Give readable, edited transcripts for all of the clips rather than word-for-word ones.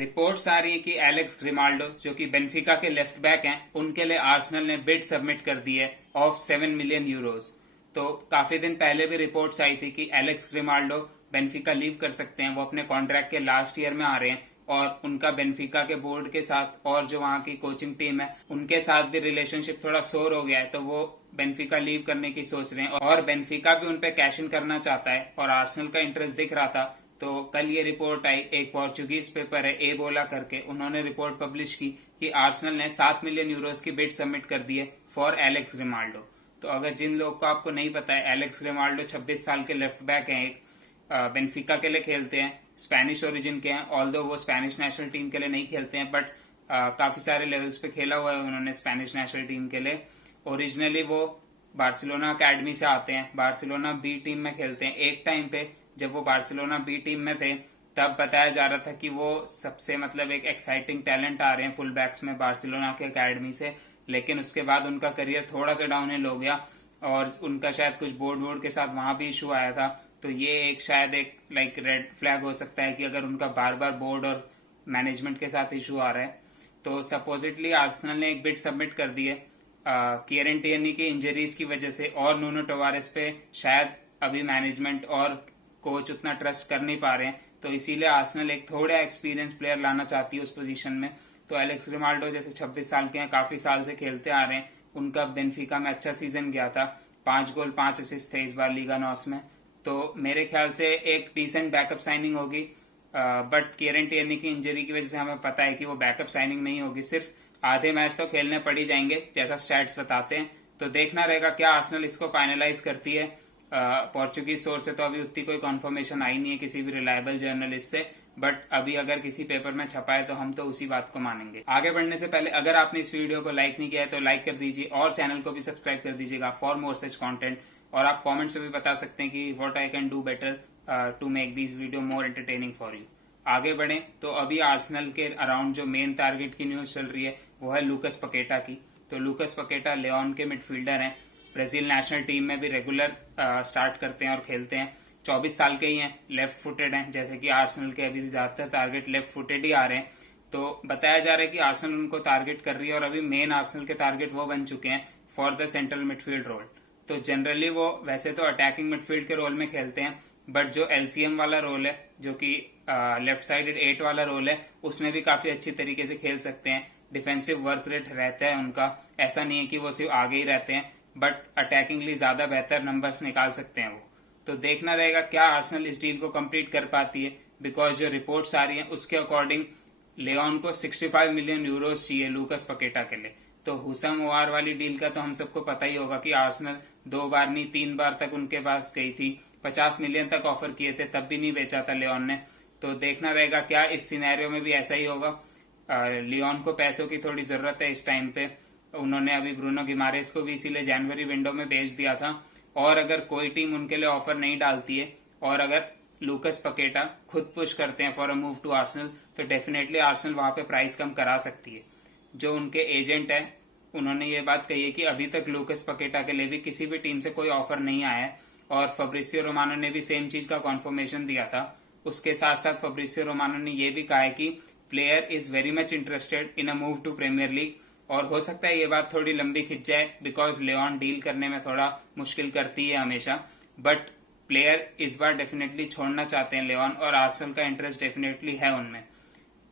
Reports आ रही है कि एलेक्स ग्रिमाल्डो जो कि बेनफिका के लेफ्ट बैक हैं, उनके लिए आर्सेनल ने बिड सबमिट कर दी है ऑफ 7 मिलियन यूरोज। तो काफी दिन पहले भी रिपोर्ट्स आई थी कि एलेक्स ग्रिमाल्डो बेनफिका लीव कर सकते हैं। वो अपने कॉन्ट्रैक्ट के लास्ट ईयर में आ रहे हैं और उनका बेनफिका के बोर्ड के साथ और जो वहां की कोचिंग टीम है उनके साथ भी रिलेशनशिप थोड़ा सोर हो गया है। तो वो बेनफिका लीव करने की सोच रहे हैं और बेनफिका भी उनपे कैश इन करना चाहता है और आर्सेनल का इंटरेस्ट दिख रहा था। तो कल ये रिपोर्ट आई, एक पोर्चुगीज पेपर है ए बोला करके, उन्होंने रिपोर्ट पब्लिश की कि आर्सेनल ने 7 मिलियन यूरोज की बिड सबमिट कर दी है फॉर एलेक्स ग्रिमाल्डो। तो अगर जिन लोगों को आपको नहीं पता है, एलेक्स ग्रिमाल्डो 26 साल के लेफ्ट बैक हैं, एक बेनफिका के लिए खेलते हैं, स्पेनिश ओरिजिन के हैं। ऑल्दो वो स्पेनिश नेशनल टीम के लिए नहीं खेलते हैं, बट काफी सारे लेवल्स पे खेला हुआ है उन्होंने स्पेनिश नेशनल टीम के लिए। ओरिजिनली वो बार्सिलोना अकेडमी से आते हैं, बार्सिलोना बी टीम में खेलते हैं। एक टाइम पे जब वो बार्सिलोना बी टीम में थे तब बताया जा रहा था कि वो सबसे मतलब एक एक्साइटिंग टैलेंट आ रहे हैं फुल बैक्स में बार्सिलोना के अकेडमी से, लेकिन उसके बाद उनका करियर थोड़ा सा डाउनहिल हो गया और उनका शायद कुछ बोर्ड के साथ वहां भी इशू आया था। तो ये एक शायद एक लाइक रेड फ्लैग हो सकता है कि अगर उनका बार बार बोर्ड और मैनेजमेंट के साथ इशू आ रहा है। तो सपोजिटली आर्सेनल ने एक बिड सबमिट कर दी है किएरन टियर्नी की इंजरीज की वजह से, और नूनो टवारेस पे शायद अभी मैनेजमेंट और कोच उतना ट्रस्ट कर नहीं पा रहे हैं। तो इसीलिए आर्सेनल एक थोड़ा एक्सपीरियंस प्लेयर लाना चाहती है उस पोजीशन में। तो एलेक्स ग्रिमाल्डो जैसे 26 साल के हैं, काफी साल से खेलते आ रहे हैं, उनका बेनफिका में अच्छा सीजन गया था, 5 गोल 5 असिस्ट थे इस बार लीगा नॉस में। तो मेरे ख्याल से एक डिसेंट बैकअप साइनिंग होगी। बट किएरन टियर्नी की इंजरी की वजह से हमें पता है कि वो बैकअप साइनिंग नहीं होगी, सिर्फ आधे मैच तो खेलने पड़ ही जाएंगे जैसा स्टैट्स बताते हैं। तो देखना रहेगा क्या आर्सेनल इसको फाइनलाइज करती है। पोर्चुगीज सोर्स से तो अभी उतनी कोई कंफर्मेशन आई नहीं है किसी भी रिलायबल जर्नलिस्ट से, बट अभी अगर किसी पेपर में छपा है तो हम तो उसी बात को मानेंगे। आगे बढ़ने से पहले अगर आपने इस वीडियो को लाइक नहीं किया है तो लाइक कर दीजिए और चैनल को भी सब्सक्राइब कर दीजिएगा फॉर मोर सच कंटेंट। और आप कमेंट्स में भी बता सकते हैं कि what I can do better to make this video more entertaining for you. आगे बढ़े तो अभी आर्सेनल के अराउंड जो मेन टारगेट की न्यूज चल रही है वो है लूकस पकेटा की। तो लूकस पकेटा लियोन के मिडफील्डर हैं, ब्राजील नेशनल टीम में भी रेगुलर स्टार्ट करते हैं और खेलते हैं। 24 साल के ही हैं, लेफ्ट फुटेड हैं, जैसे कि आर्सेनल के अभी ज्यादातर टारगेट लेफ्ट फुटेड ही आ रहे हैं। तो बताया जा रहा है कि आर्सेनल उनको टारगेट कर रही है और अभी मेन आर्सेनल के टारगेट वो बन चुके हैं for the central midfield role. तो जनरली वो वैसे तो अटैकिंग मिडफील्ड के रोल में खेलते हैं, बट जो एलसीएम वाला रोल है, जो कि लेफ्ट साइडेड 8 वाला रोल है, उसमें भी काफी अच्छी तरीके से खेल सकते हैं। डिफेंसिव वर्क रेट रहता है उनका, ऐसा नहीं है कि वो सिर्फ आगे ही रहते हैं, बट अटैकिंगली ज्यादा बेहतर नंबर्स निकाल सकते हैं वो। तो देखना रहेगा क्या आर्सेनल इस डील को कंप्लीट कर पाती है, बिकॉज जो रिपोर्ट्स आ रही हैं उसके अकॉर्डिंग लियोन को 65 मिलियन यूरोज चाहिए लूकस पकेटा के लिए। तो हुसम ओआर वाली डील का तो हम सबको पता ही होगा कि आर्सेनल 2 बार नहीं 3 बार तक उनके पास गई थी, 50 मिलियन तक ऑफर किए थे, तब भी नहीं बेचा था लियोन ने। तो देखना रहेगा क्या इस सिनेरियो में भी ऐसा ही होगा। लियोन को पैसों की थोड़ी जरूरत है इस टाइम पे, उन्होंने अभी ब्रूनो गिमारेस को भी इसीलिए जनवरी विंडो में बेच दिया था। और अगर कोई टीम उनके लिए ऑफर नहीं डालती है और अगर लूकस पकेटा खुद पुश करते हैं for a move to Arsenal, तो डेफिनेटली आर्सेनल वहां पे प्राइस कम करा सकती है। जो उनके एजेंट है उन्होंने ये बात कही है कि अभी तक लूकस पकेटा के लिए भी किसी भी टीम से कोई ऑफर नहीं आया है, और फब्रिसियो रोमानो ने भी सेम चीज का कॉन्फर्मेशन दिया था। उसके साथ साथ फब्रिसियो रोमानो ने यह भी कहा है कि player is very much interested in a move to Premier League. और हो सकता है ये बात थोड़ी लंबी खिंच जाए बिकॉज लियोन डील करने में थोड़ा मुश्किल करती है हमेशा, बट प्लेयर इस बार डेफिनेटली छोड़ना चाहते हैं लियोन, और आर्सेनल का इंटरेस्ट डेफिनेटली है उनमें।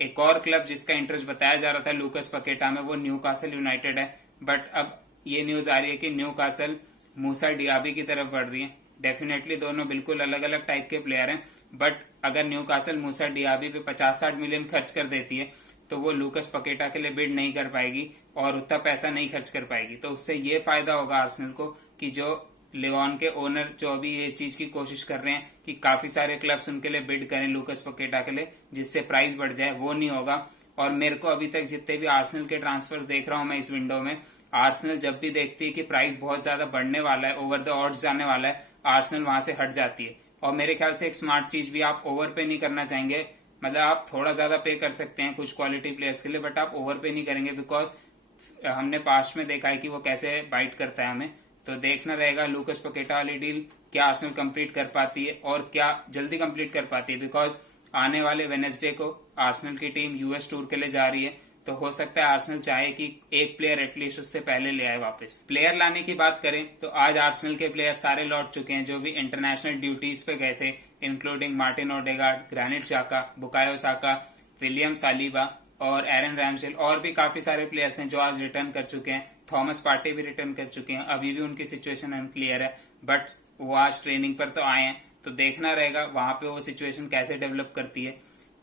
एक और क्लब जिसका इंटरेस्ट बताया जा रहा था लूकस पकेटा में वो न्यूकासल यूनाइटेड है, बट अब ये न्यूज आ रही है कि न्यूकासल मूसा डियाबी की तरफ बढ़ रही है। डेफिनेटली दोनों बिल्कुल अलग अलग टाइप के प्लेयर हैं, बट अगर न्यूकासल मूसा डियाबी पे 50-60 मिलियन खर्च कर देती है तो वो लूकस पकेटा के लिए बिड नहीं कर पाएगी और उतना पैसा नहीं खर्च कर पाएगी। तो उससे ये फायदा होगा आर्सेनल को कि जो लियोन के ओनर जो अभी ये चीज की कोशिश कर रहे हैं कि काफी सारे क्लब्स उनके लिए बिड करें लूकस पकेटा के लिए जिससे प्राइस बढ़ जाए, वो नहीं होगा। और मेरे को अभी तक जितने भी आर्सेनल के ट्रांसफर देख रहा हूं मैं इस विंडो में, आर्सेनल जब भी देखती है कि प्राइस बहुत ज्यादा बढ़ने वाला है, ओवर द ऑड्स जाने वाला है, आर्सेनल वहां से हट जाती है। और मेरे ख्याल से एक स्मार्ट चीज भी, आप ओवर पे नहीं करना चाहेंगे, मतलब आप थोड़ा ज्यादा पे कर सकते हैं कुछ क्वालिटी प्लेयर्स के लिए, बट आप ओवर पे नहीं करेंगे बिकॉज हमने पास्ट में देखा है कि वो कैसे बाइट करता है हमें। तो देखना रहेगा लूकस पकेटा वाली डील क्या आर्सेनल कंप्लीट कर पाती है और क्या जल्दी कंप्लीट कर पाती है, बिकॉज आने वाले वेनेसडे को आर्सेनल की टीम यूएस टूर के लिए जा रही है, तो हो सकता है आर्सेनल चाहे कि एक प्लेयर एटलीस्ट उससे पहले ले आए वापस। प्लेयर लाने की बात करें तो आज आर्सेनल के प्लेयर सारे लौट चुके हैं जो भी इंटरनेशनल ड्यूटीज पे गए थे, इंक्लूडिंग मार्टिन ओडेगार्ड, ग्रैनिट जाका, बुकायो साका, विलियम सालीबा और एरन रैमसडेल, और भी काफी सारे प्लेयर्स हैं जो आज रिटर्न कर चुके हैं। थॉमस पार्टी भी रिटर्न कर चुके हैं, अभी भी उनकी सिचुएशन अनक्लियर है, बट वो आज ट्रेनिंग पर तो आए हैं, तो देखना रहेगा वहां पे वो सिचुएशन कैसे डेवलप करती है।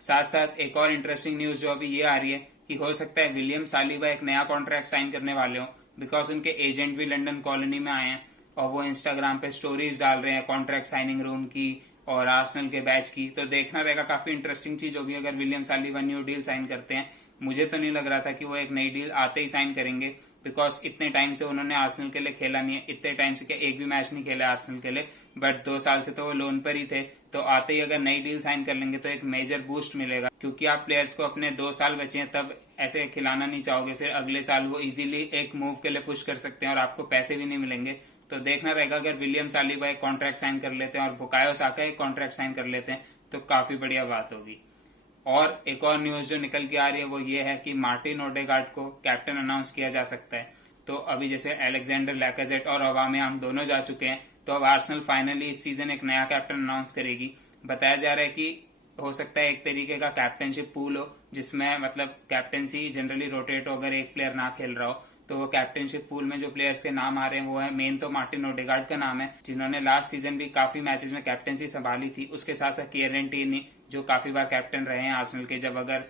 साथ साथ एक और इंटरेस्टिंग न्यूज जो अभी ये आ रही है कि हो सकता है विलियम सालीबा एक नया कॉन्ट्रैक्ट साइन करने वाले हो, बिकॉज उनके एजेंट भी लंदन कॉलोनी में आए हैं और वो इंस्टाग्राम पे स्टोरीज डाल रहे हैं कॉन्ट्रैक्ट साइनिंग रूम की और आर्सेनल के बैच की। तो देखना रहेगा, काफी इंटरेस्टिंग चीज होगी अगर विलियम सालीबा न्यू डील साइन करते हैं। मुझे तो नहीं लग रहा था कि वो एक नई डील आते ही साइन करेंगे, बिकॉज इतने टाइम से उन्होंने आर्सेनल के लिए खेला नहीं है, इतने टाइम से क्या एक भी मैच नहीं खेला आर्सेनल के लिए, बट 2 साल से तो वो लोन पर ही थे। तो आते ही अगर नई डील साइन कर लेंगे तो एक मेजर बूस्ट मिलेगा, क्योंकि आप प्लेयर्स को अपने 2 साल बचे हैं तब ऐसे खिलाना नहीं चाहोगे, फिर अगले साल वो इजीली एक मूव के लिए पुश कर सकते हैं और आपको पैसे भी नहीं मिलेंगे। तो देखना रहेगा अगर विलियम सालीबा एक कॉन्ट्रैक्ट साइन कर लेते हैं और बुकायो साका एक कॉन्ट्रैक्ट साइन कर लेते हैं तो काफी बढ़िया बात होगी। और एक और न्यूज जो निकल के आ रही है वो ये है कि मार्टिन ओडेगार्ड को कैप्टन अनाउंस किया जा सकता है। तो अभी जैसे अलेक्जेंडर लैकाजेट और ओबामेयांग दोनों जा चुके हैं, तो अब आर्सेनल फाइनली इस सीजन एक नया कैप्टन अनाउंस करेगी। बताया जा रहा है कि हो सकता है एक तरीके का कैप्टनशिप पूल हो, जिसमें मतलब कैप्टनसी जनरली रोटेट हो, अगर एक प्लेयर ना खेल रहा हो तो वो कैप्टनशिप पूल में जो प्लेयर्स के नाम आ रहे हैं वो है, मेन तो मार्टिन ओडेगार्ड का नाम है जिन्होंने लास्ट सीजन भी काफी मैचेस में कैप्टनसी संभाली थी, उसके साथ साथ किएरन टिर्नी जो काफी बार कैप्टन रहे हैं आर्सेनल के, जब अगर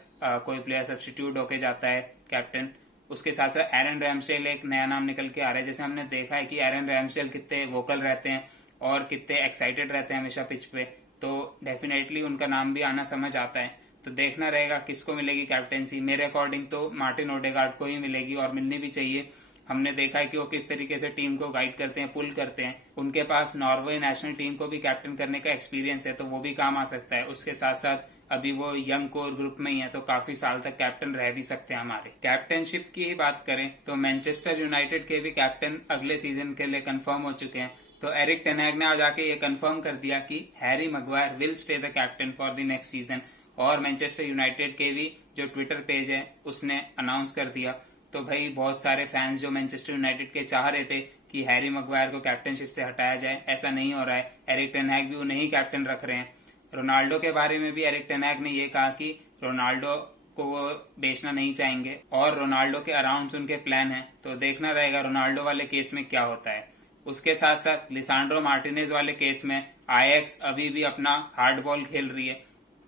कोई प्लेयर सब्स्टिट्यूट होके जाता है कैप्टन। उसके साथ साथ एरन रैमसडेल एक नया नाम निकल के आ रहा है। जैसे हमने देखा है कि एरन रैमसडेल कितने वोकल रहते हैं और कितने एक्साइटेड रहते हैं हमेशा पिच पे, तो डेफिनेटली उनका नाम भी आना समझ आता है। तो देखना रहेगा किसको मिलेगी कैप्टेंसी। मेरे अकॉर्डिंग तो मार्टिन ओडेगार्ड को ही मिलेगी और मिलनी भी चाहिए। हमने देखा है कि वो किस तरीके से टीम को गाइड करते हैं, पुल करते हैं। उनके पास नॉर्वे नेशनल टीम को भी कैप्टन करने का एक्सपीरियंस है, तो वो भी काम आ सकता है। उसके साथ साथ अभी वो यंग कोर ग्रुप में ही है, तो काफी साल तक कैप्टन रह भी सकते हैं हमारे। कैप्टनशिप की ही बात करें तो मैनचेस्टर यूनाइटेड के भी कैप्टन अगले सीजन के लिए कंफर्म हो चुके हैं। तो एरिक टेन हैग ने आज आके ये कंफर्म कर दिया कि Harry Maguire will stay the captain for the next season, और मैनचेस्टर यूनाइटेड के भी जो ट्विटर पेज है उसने अनाउंस कर दिया। तो भाई बहुत सारे फैंस जो मैनचेस्टर यूनाइटेड के चाह रहे थे कि हैरी मैग्वायर को कैप्टनशिप से हटाया जाए, ऐसा नहीं हो रहा है। एरिक टेन हैग भी उन्हें ही कैप्टन रख रहे हैं। रोनाल्डो के बारे में भी एरिक टेन हैग ने ये कहा कि रोनाल्डो को वो बेचना नहीं चाहेंगे और रोनाल्डो के अराउंड उनके प्लान है। तो देखना रहेगा रोनाल्डो वाले केस में क्या होता है। उसके साथ साथ लिसांड्रो मार्टिनेज वाले केस में आईएक्स अभी भी अपना हार्ड बॉल खेल रही है।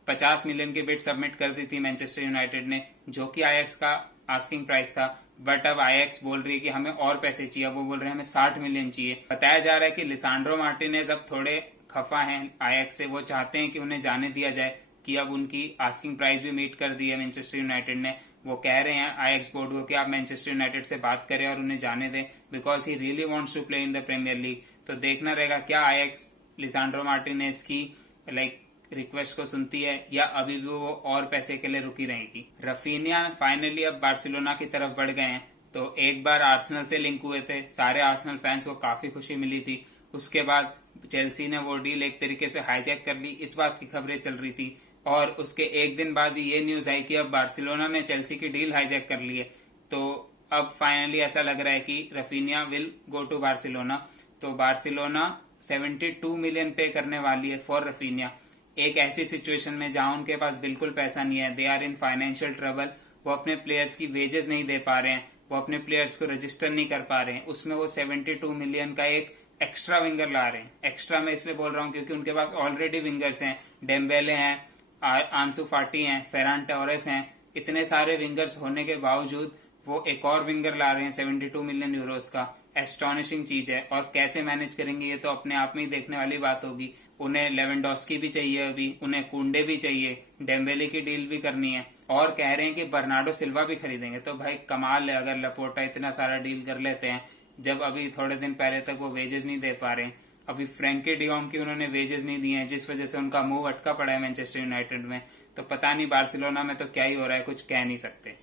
50 मिलियन की बिड सबमिट कर दी थी मैनचेस्टर यूनाइटेड ने, जो कि आईएक्स का आस्किंग प्राइस था, बट अब आईएक्स बोल रही है कि हमें और पैसे चाहिए। वो बोल रहे हैं हमें 60 मिलियन चाहिए। बताया जा रहा है कि लिसांड्रो मार्टिनेज अब थोड़े खफा हैं आईएक्स से, वो चाहते हैं कि उन्हें जाने दिया जाए कि अब उनकी आस्किंग प्राइस भी मीट कर दी है मैनचेस्टर यूनाइटेड ने। वो कह रहे हैं आईएक्स बोर्ड को कि आप मैनचेस्टर यूनाइटेड से बात करें और उन्हें जाने दें, because he really wants to play in the Premier League. तो देखना रहेगा क्या आईएक्स लिसांड्रो मार्टिनेज की रिक्वेस्ट को सुनती है या अभी भी वो और पैसे के लिए रुकी रहेगी। रफीनिया फाइनली अब बार्सिलोना की तरफ बढ़ गए हैं। तो एक बार आर्सेनल से लिंक हुए थे, सारे आर्सेनल फैंस को काफी खुशी मिली थी। उसके बाद चेल्सी ने वो डील एक तरीके से हाईजैक कर ली, इस बात की खबरें चल रही थी। और उसके एक दिन बाद ही ये न्यूज आई कि अब बार्सिलोना ने चेल्सी की डील हाईजैक कर ली है। तो अब फाइनली ऐसा लग रहा है कि Raphinha will go to Barcelona. तो बार्सिलोना 72 मिलियन पे करने वाली है फॉर रफीनिया, एक ऐसी सिचुएशन में जहां उनके पास बिल्कुल पैसा नहीं है। They are in financial trouble. वो अपने प्लेयर्स की वेजेस नहीं दे पा रहे हैं, वो अपने प्लेयर्स को रजिस्टर नहीं कर पा रहे हैं। उसमें वो 72 मिलियन का एक एक्स्ट्रा विंगर ला रहे हैं। एक्स्ट्रा मैं इसलिए बोल रहा हूँ क्योंकि उनके पास ऑलरेडी विंगर्स हैं, डेम्बेले हैं, आंसू फाटी हैं, फेरान टोरेस हैं। इतने सारे विंगर्स होने के बावजूद वो एक और विंगर ला रहे हैं 72 मिलियन यूरोस का। एस्टॉनिशिंग चीज है। और कैसे मैनेज करेंगे ये तो अपने आप में ही देखने वाली बात होगी। उन्हें लेवेंडोस्की भी चाहिए, अभी उन्हें कुंडे भी चाहिए, डेम्बेले की डील भी करनी है, और कह रहे हैं कि बर्नार्डो सिल्वा भी खरीदेंगे। तो भाई कमाल है अगर लपोर्टा इतना सारा डील कर लेते हैं, जब अभी थोड़े दिन पहले तक वो वेजेस नहीं दे पा रहे हैं। अभी फ्रैंकी डियोंग की उन्होंने वेजेस नहीं दिए हैं, जिस वजह से उनका मूव अटका पड़ा है मैनचेस्टर यूनाइटेड में। तो पता नहीं बार्सिलोना में तो क्या ही हो रहा है, कुछ कह नहीं सकते।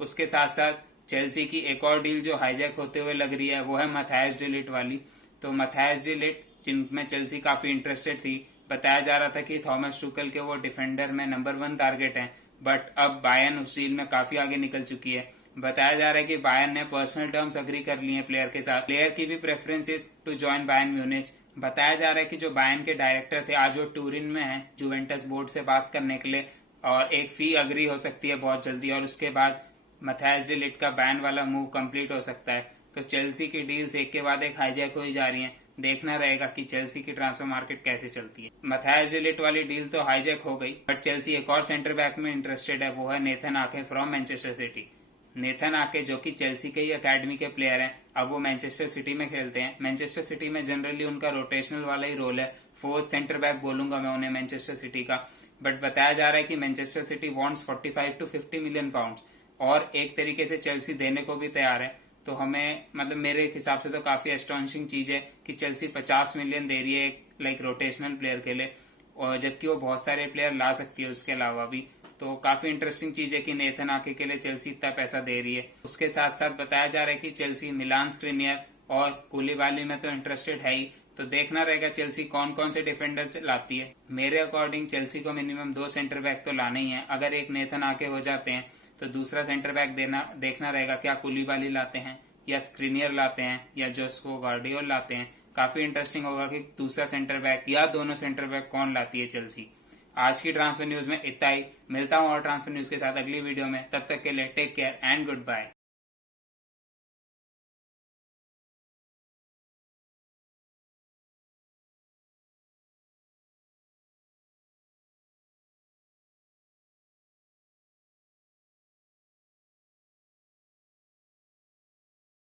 उसके साथ साथ चेल्सी की एक और डील जो हाईजैक होते हुए लग रही है वो है मैथायस डिलिट वाली। तो मैथायस डिलिट जिनमें चेल्सी काफी इंटरेस्टेड थी, बताया जा रहा था कि थॉमस टुकल के वो डिफेंडर में नंबर 1 टारगेट हैं, बट अब बायर्न उस डील में काफी आगे निकल चुकी है। बताया जा रहा है कि बायर्न ने पर्सनल टर्म्स अग्री कर लिए हैं प्लेयर के साथ। प्लेयर की भी preference is to join Bayern Munich. बताया जा रहा है कि जो बायर्न के डायरेक्टर थे आज वो टूरिन में है जुवेंटस बोर्ड से बात करने के लिए, और एक फी अग्री हो सकती है बहुत जल्दी, और उसके बाद मैथायस डे लिट का बैन वाला मूव कंप्लीट हो सकता है। तो चेल्सी की डील्स एक के बाद एक हाईजैक हो जा रही हैं। देखना रहेगा कि चेल्सी की ट्रांसफर मार्केट कैसे चलती है। मैथायस डे लिट वाली डील तो हाईजैक हो गई, बट चेल्सी एक और सेंटर बैक में इंटरेस्टेड है, वो है नेथन आके फ्रॉम मैनचेस्टर सिटी। नेथन आके जो कि चेल्सी के ही अकेडमी के प्लेयर हैं, अब वो मैनचेस्टर सिटी में खेलते हैं। मैनचेस्टर सिटी में जनरली उनका रोटेशनल वाला ही रोल है, फोर्थ सेंटर बैक बोलूंगा मैं उन्हें मैनचेस्टर सिटी का। बट बताया जा रहा है कि Manchester city wants 45 to 50 million pounds, और एक तरीके से चेल्सी देने को भी तैयार है। तो हमें मतलब मेरे हिसाब से तो काफी एस्टॉनिशिंग चीज है कि चेल्सी 50 मिलियन दे रही है एक लाइक रोटेशनल प्लेयर के लिए, और जबकि वो बहुत सारे प्लेयर ला सकती है उसके अलावा भी। तो काफी इंटरेस्टिंग चीज है कि नेथन आके के लिए चेल्सी इतना पैसा दे रही है। उसके साथ साथ बताया जा रहा है कि चेल्सी मिलान स्क्रीनियर और कूलीबाली में तो इंटरेस्टेड है ही। तो देखना रहेगा चेल्सी कौन कौन से डिफेंडर लाती है। मेरे अकॉर्डिंग चेल्सी को मिनिमम 2 सेंटर बैक तो लाने ही है। अगर एक नेथन आके हो जाते हैं तो दूसरा सेंटर बैक देखना रहेगा, क्या कूलीबाली लाते हैं या स्क्रीनियर लाते हैं या जोस्को गार्डियोल लाते हैं। काफी इंटरेस्टिंग होगा कि दूसरा सेंटर बैक या दोनों सेंटर बैक कौन लाती है चेल्सी। आज की ट्रांसफर न्यूज में इतना ही। मिलता हूँ और ट्रांसफर न्यूज के साथ अगली वीडियो में। तब तक के लिए take care and good bye.